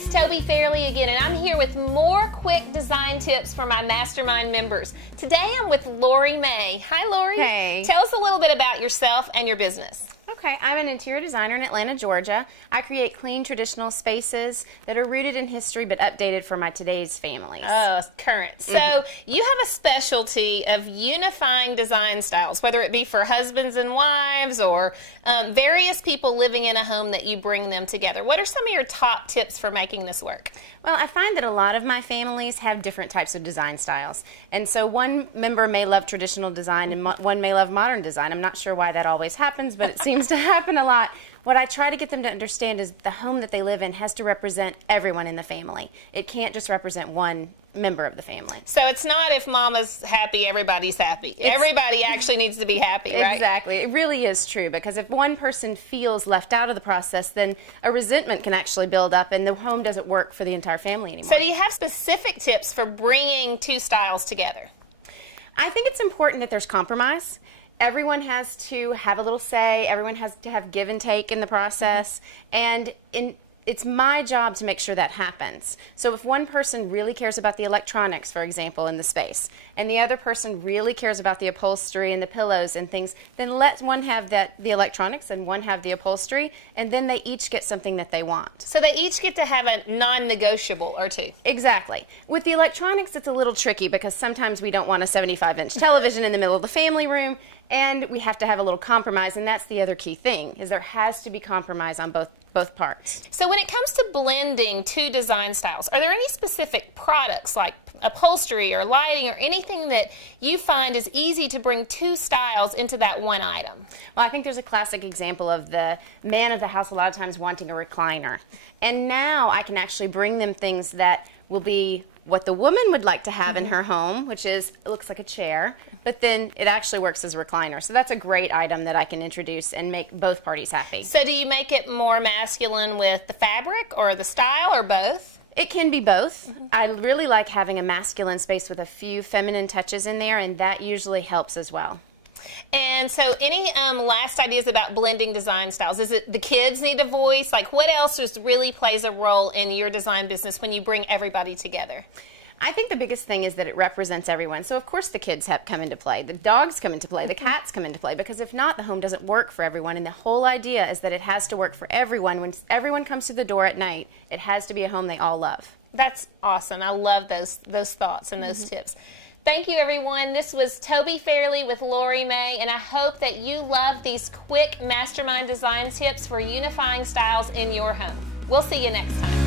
it's Tobi Fairley again, and I'm here with more quick design tips for my mastermind members. Today I'm with Lori May. Hi, Lori. Hey. Tell us a little bit about yourself and your business. Okay, I'm an interior designer in Atlanta, Georgia. I create clean, traditional spaces that are rooted in history but updated for my today's families. Oh, current. So you have a specialty of unifying design styles, whether it be for husbands and wives or various people living in a home that you bring them together. What are some of your top tips for making this work? Well, I find that a lot of my families have different types of design styles. And so one member may love traditional design and one may love modern design. I'm not sure why that always happens, but it seems to happen a lot. What I try to get them to understand is the home that they live in has to represent everyone in the family. It can't just represent one member of the family. So it's not if mama's happy, everybody's happy. Everybody actually needs to be happy, right? Exactly. It really is true, because if one person feels left out of the process, then a resentment can actually build up and the home doesn't work for the entire family anymore. So do you have specific tips for bringing two styles together? I think it's important that there's compromise. Everyone has to have a little say. Everyone has to have give and take in the process. And it's my job to make sure that happens. So if one person really cares about the electronics, for example, in the space, and the other person really cares about the upholstery and the pillows and things, then let one have the electronics and one have the upholstery, and then they each get something that they want. So they each get to have a non-negotiable or two. Exactly. With the electronics, it's a little tricky because sometimes we don't want a 75-inch television in the middle of the family room, and we have to have a little compromise, and that's the other key thing, is there has to be compromise on both parts. So when it comes to blending two design styles, are there any specific products like upholstery or lighting or anything that you find is easy to bring two styles into that one item? Well, I think there's a classic example of the man of the house a lot of times wanting a recliner. And now I can actually bring them things that will be what the woman would like to have in her home, which is, it looks like a chair, but then it actually works as a recliner. So that's a great item that I can introduce and make both parties happy. So do you make it more masculine with the fabric or the style or both? It can be both. I really like having a masculine space with a few feminine touches in there, and that usually helps as well. And so any last ideas about blending design styles? Is it the kids need a voice? Like what else really plays a role in your design business when you bring everybody together? I think the biggest thing is that it represents everyone. So of course the kids come into play, the dogs come into play, the cats come into play, because if not, the home doesn't work for everyone. And the whole idea is that it has to work for everyone. When everyone comes through the door at night, it has to be a home they all love. That's awesome. I love those thoughts and those tips. Thank you, everyone. This was Tobi Fairley with Lori May, and I hope that you love these quick mastermind design tips for unifying styles in your home. We'll see you next time.